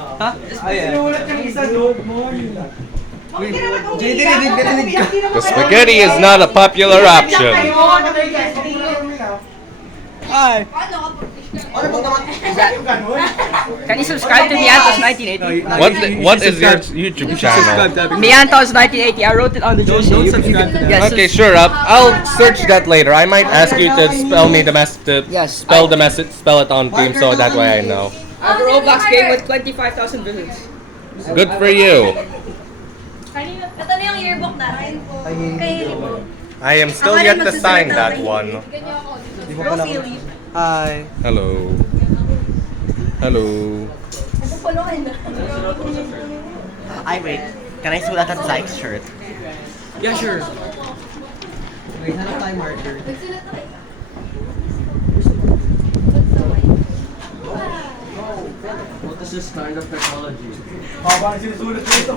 Ha? Ayan. Sinulat yung isa, good morning. The spaghetti is not a popular option. Hi. Can you subscribe to Miantos 1980? What is your YouTube channel? Miantos 1980. I wrote it on the juice. Don't subscribe to that. Yes. Okay, sure. I'll search that later. I might ask you to spell me the Yes. spell it on team so that way I know. I have a Roblox game with 25,000 visits. Good for you. Ito na yung yearbook natin. Kay Libo. I am still yet to sign that one. Rosie. Hi. Hello. Hello. Pupulukin na. Ay, wait. Can I sulat at Zyke's shirt? Yeah, sure. Wait, hanap tayo marker. What is this kind of technology? Habang sinusulat ko ito.